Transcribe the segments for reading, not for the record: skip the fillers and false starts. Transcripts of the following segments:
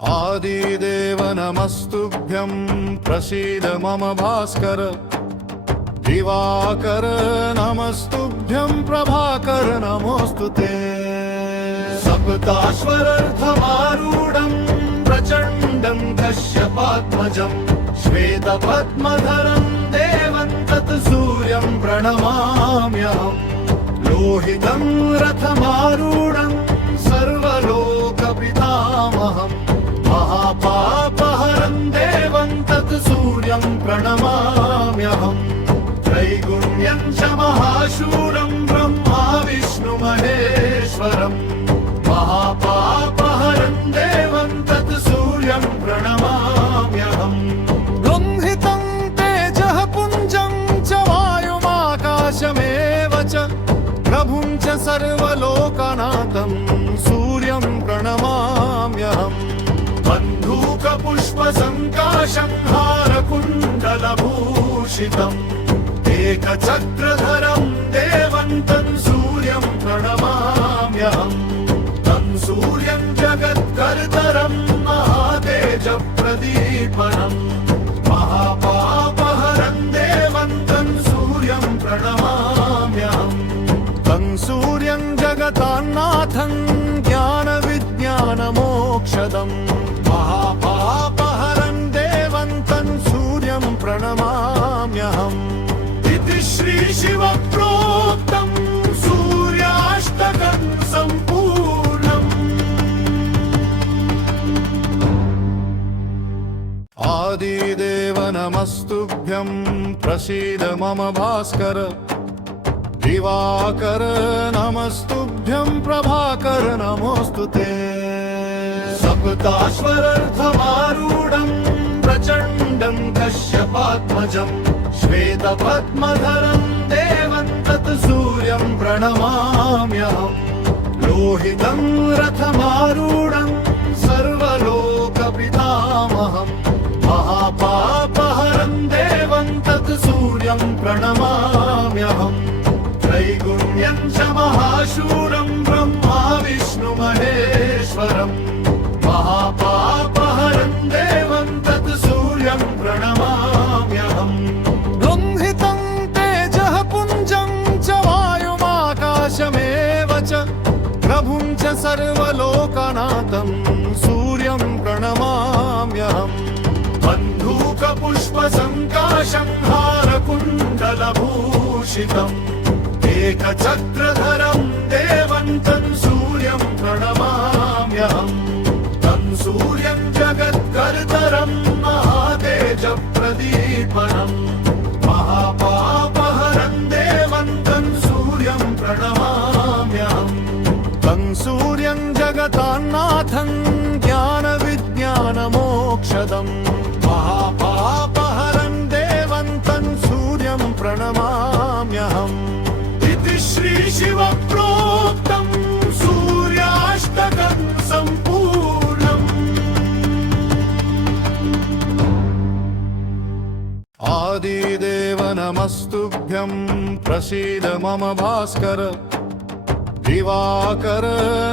आदिदेव नमस्तुभ्यं प्रसीद मम भास्कर। दिवाकर नमस्तुभ्यं प्रभाकर नमोस्तुते। सप्ताश्वरर्थमारूढं प्रचण्डं कश्यपात्मजं श्वेतपद्मधरं देवं तत् सूर्यं प्रणमाम्यहम्। लोहितं रथमारूढं सर्वलोकपितामहम् महापापहरं देवं तत् सूर्यं प्रणमाम्यहम्। त्रैगुण्यं च महाशूरं ब्रह्मा विष्णु महेश्वरम् महापापहरं देवं तत् सूर्यं प्रणमाम्यहम्। गृह्णितं तेजः पुञ्जं च वायुमाकाशमेव च प्रभुं च सर्वलोकनाथं सूर्यं प्रणमाम्यहम्। बन्धूकपुष्पसङ्काशं हारकुण्डलभूषितम् एकचक्रधरं देवं तं सूर्यं प्रणमाम्यहम्। तं सूर्यं जगत्कर्तरं महातेजप्रदीपनं महापापहरं देवं तं सूर्यं प्रणमाम्यहम्। तं सूर्यं जगतान्नाथं ज्ञानविज्ञानमोक्षदम् महापापहरं देवं तं सूर्यं प्रणमाम्यहम्। इति श्रीशिवप्रोक्तं सूर्याष्टकं सम्पूर्णम्। आदिदेव नमस्तुभ्यं प्रसीद मम भास्कर। दिवाकर नमस्तुभ्यं प्रभाकर नमोस्तुते। सप्ताश्वरर्थमारूढं प्रचण्डं कश्यपात्मजं श्वेतपद्मधरं देवं तत् सूर्यं प्रणमाम्यहम्। लोहितं रथमारूढं सर्वलोकपितामहम् महापापहरं देवं तत् सूर्यं प्रणमाम्यहम्। त्रैगुण्यं च महाशूरं ब्रह्मा विष्णु महेश्वरम् महापापहरं देवं तत् सूर्यं प्रणमाम्यहम्। गृह्णितं तेजः पुञ्जं च वायुमाकाशमेव च प्रभुं च सर्वलोकनाथं सूर्यं प्रणमाम्यहम्। बन्धूकपुष्पसङ्काशं हारकुण्डलभूषितम् एकचक्रधरं देवं तं सूर्यं प्रणमाम्यहम्। तं सूर्यं जगत्कर्तरं महातेजप्रदीपनं महापापहरं देवं तं सूर्यं प्रणमाम्यहम्। तं सूर्यं जगतान्नाथं ज्ञानविज्ञानमोक्षदम् महापापहरं देवं तं सूर्यं प्रणमाम्यहम्। इति श्रीशिवप्रोक्तं सूर्याष्टकं सम्पूर्णम्। आदिदेव नमस्तुभ्यं प्रसीद मम भास्कर। दिवाकर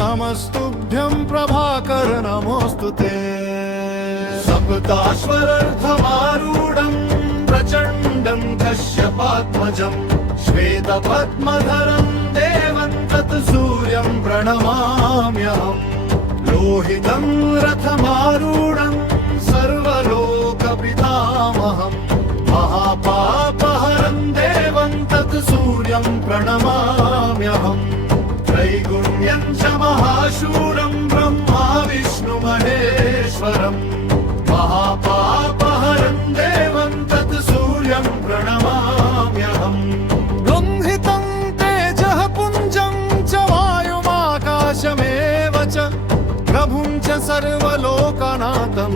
नमस्तुभ्यं प्रभाकर नमोस्तुते। सप्ताश्वरर्थमारूढं प्रचण्डं कश्यपात्मजं श्वेतपद्मधरं देवं तत् सूर्यं प्रणमाम्यहम्। लोहितं रथमारूढं सर्वलोकपितामहम् महापापहरं देवं तत् सूर्यं प्रणमाम्यहम्। त्रैगुण्यं च महाशूरं ब्रह्मा विष्णु महेश्वरम् महापापहरं देवं तत् सूर्यं प्रणमाम्यहम्। गृह्णितं तेजः पुञ्जं च वायुमाकाशमेव च प्रभुं च सर्वलोकनाथं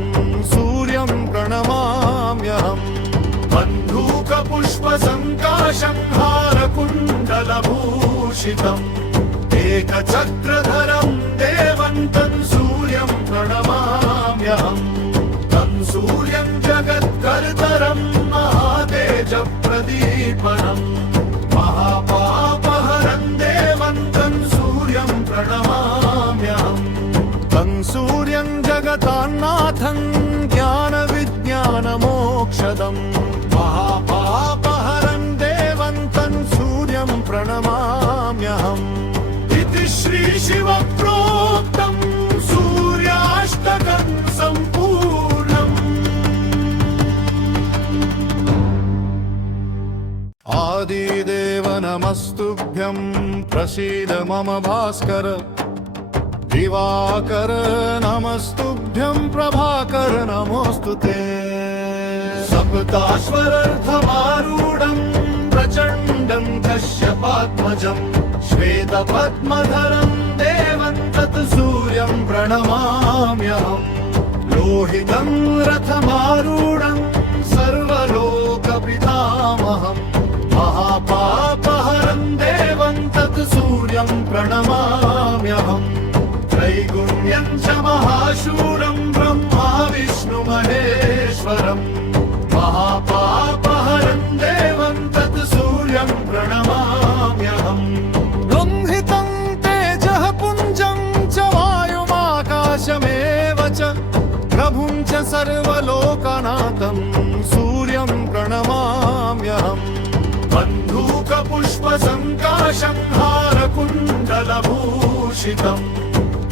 सूर्यं प्रणमाम्यहम्। बन्धूकपुष्पसङ्काशं हारकुण्डलभूषितम् एकचक्रधरं देवं तं सूर्यं प्रणमाम्यहम्। तं सूर्यं जगत्कर्तरं महातेजप्रदीपनं महापापहरं देवं तं सूर्यं प्रणमाम्यहम्। तं सूर्यं जगतान् जगत्कर्तारं ज्ञानविज्ञानमोक्षदम् महापापहरं देवं तं सूर्यं प्रणमाम्यहम् इति श्रीशिवप्रोक्तं सूर्याष्टकं सम्पूर्णम्। आदिदेव नमस्तुभ्यं प्रसीद मम भास्कर दिवाकर नमस्तुभ्यं प्रभाकर नमोऽस्तुते। सप्ताश्वरर्थमारूढं प्रचण्डं कश्यपात्मजं श्वेतपद्मधरं देवं तत् सूर्यं प्रणमाम्यहम् लोहितं रथमारूढं सर्वलोकपितामहम् महापापहरं देवं तत् सूर्यं प्रणमाम्यहम् त्रैगुण्यं च महाशूरं ब्रह्मा विष्णु महेश्वरम् महापापहरं देवं तत् सूर्यं प्रणमाम्यहम् बृंहितं तेजः पुञ्जं च वायुमाकाशमेव च प्रभुं च सर्वलोकनाथं सूर्यं प्रणमाम्यहम् बन्धूकपुष्पसङ्काशं हारकुण्डलभूषितम्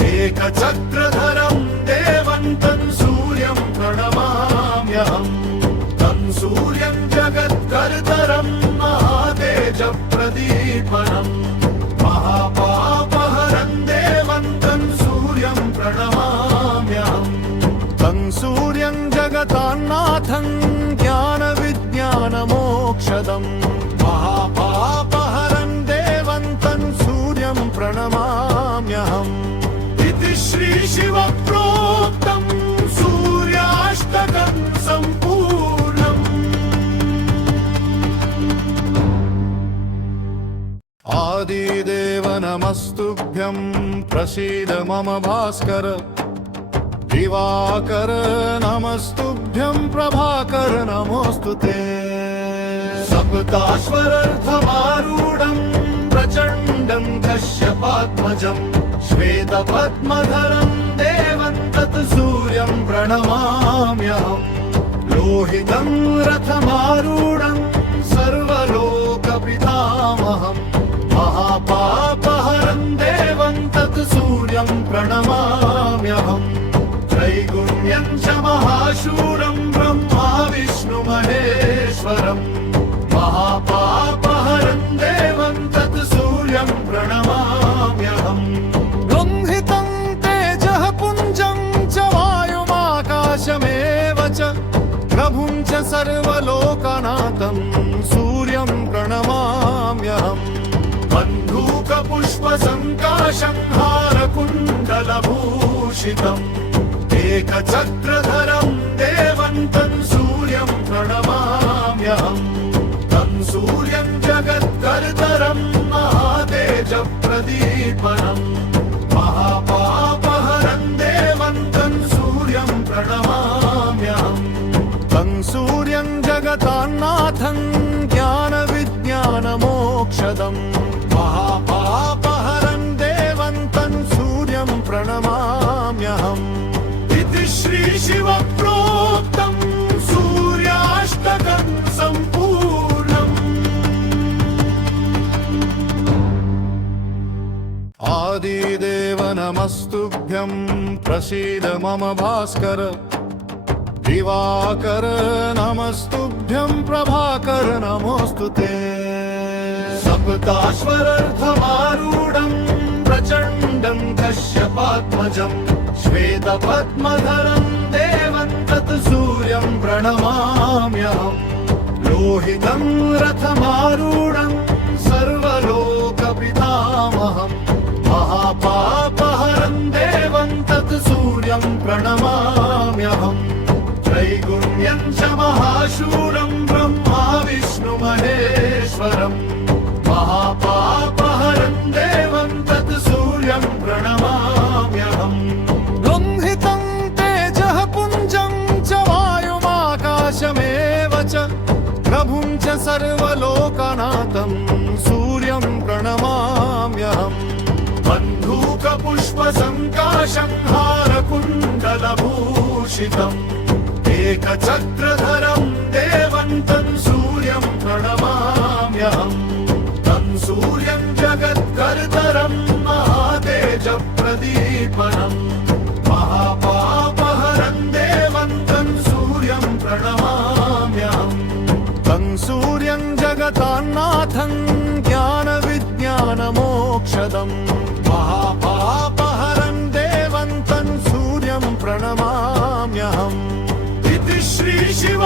एकचक्रधरं देवं तं सूर्यं प्रणमाम्यहम् तं सूर्यं जगत्कर्तारं महातेजप्रदीपनम् महापापहरं देवं तं सूर्यं प्रणमाम्यहम् तं सूर्यं जगतान्नाथं ज्ञानविज्ञानमोक्षदम् महापापहरं देवं तं सूर्यं प्रणमाम्यहम् इति श्रीशिवप्रोक्तं सूर्याष्टकं सम्पूर्णम्। आदिदेव नमस्तुभ्यं प्रसीद मम भास्कर दिवाकर नमस्तुभ्यं प्रभाकर नमोऽस्तुते। सप्ताश्वरर्थमारूढं प्रचण्डं कश्यपात्मजं श्वेतपद्मधरं देवं तत् सूर्यं प्रणमाम्यहम् लोहितं रथमारूढं सर्वलोकपितामहम् महापापहरं देवं तत् सूर्यं प्रणमाम्यहम् त्रैगुण्यं च महाशूरं ब्रह्मा विष्णु महेश्वरम् महापापहरं देवं तत् सूर्यं प्रणमाम्यहम् बृंहितं तेजः पुञ्जं च वायुमाकाशमेव च प्रभुं च सर्वलोकनाथं सूर्यं प्रणमाम्यहम् बन्धूकपुष्पसङ्काशं हारकुण्डलभूषितम् एकचक्रधरं देवं तं सूर्यं प्रणमाम्यहम् तं सूर्यं जगत्कर्तारं महातेजप्रदीपनम् महापापहरं देवं तं सूर्यं प्रणमाम्यहम् तं सूर्यं जगतान्नाथं ज्ञानविज्ञानमोक्षदम् महापापहरं देवं तं सूर्यं प्रणमाम्यहम् इति श्रीशिवप्रोक्तं सूर्याष्टकं सम्पूर्णम्। आदिदेव नमस्तुभ्यं प्रसीद मम भास्कर दिवाकर नमस्तुभ्यं प्रभाकर नमोऽस्तुते। सप्ताश्वरर्थमारूढं प्रचण्डं कश्यपात्मजं श्वेतपद्मधरं देवं तत् सूर्यं प्रणमाम्यहम् लोहितं रथमारूढं सर्वलोकपितामहम् महापापहरं देवं तत् सूर्यं प्रणमाम्यहम् त्रैगुण्यं च महाशूरं ब्रह्मा विष्णु महेश्वरम् महापापहरं देवं तत् सूर्यं प्रणमाम्यहम् बृंहितं तेजः पुञ्जं च वायुमाकाशमेव च प्रभुं च सर्वलोकनाथं सूर्यं प्रणमाम्यहम् बन्धूकपुष्पसङ्काशं हारकुण्डलभूषितम् भूषितम् एकचक्रधरं देवं तं सूर्यं प्रणमाम्यहम् तं सूर्यं जगत्कर्तरं महातेजप्रदीपनम् महापापहरं देवं तं सूर्यं प्रणमाम्यहम् तं सूर्यं जगतान्नाथं ज्ञानविज्ञानमोक्षदम् महापापहरं देवं तं सूर्यं प्रणमाम्यहम् इति श्री शिव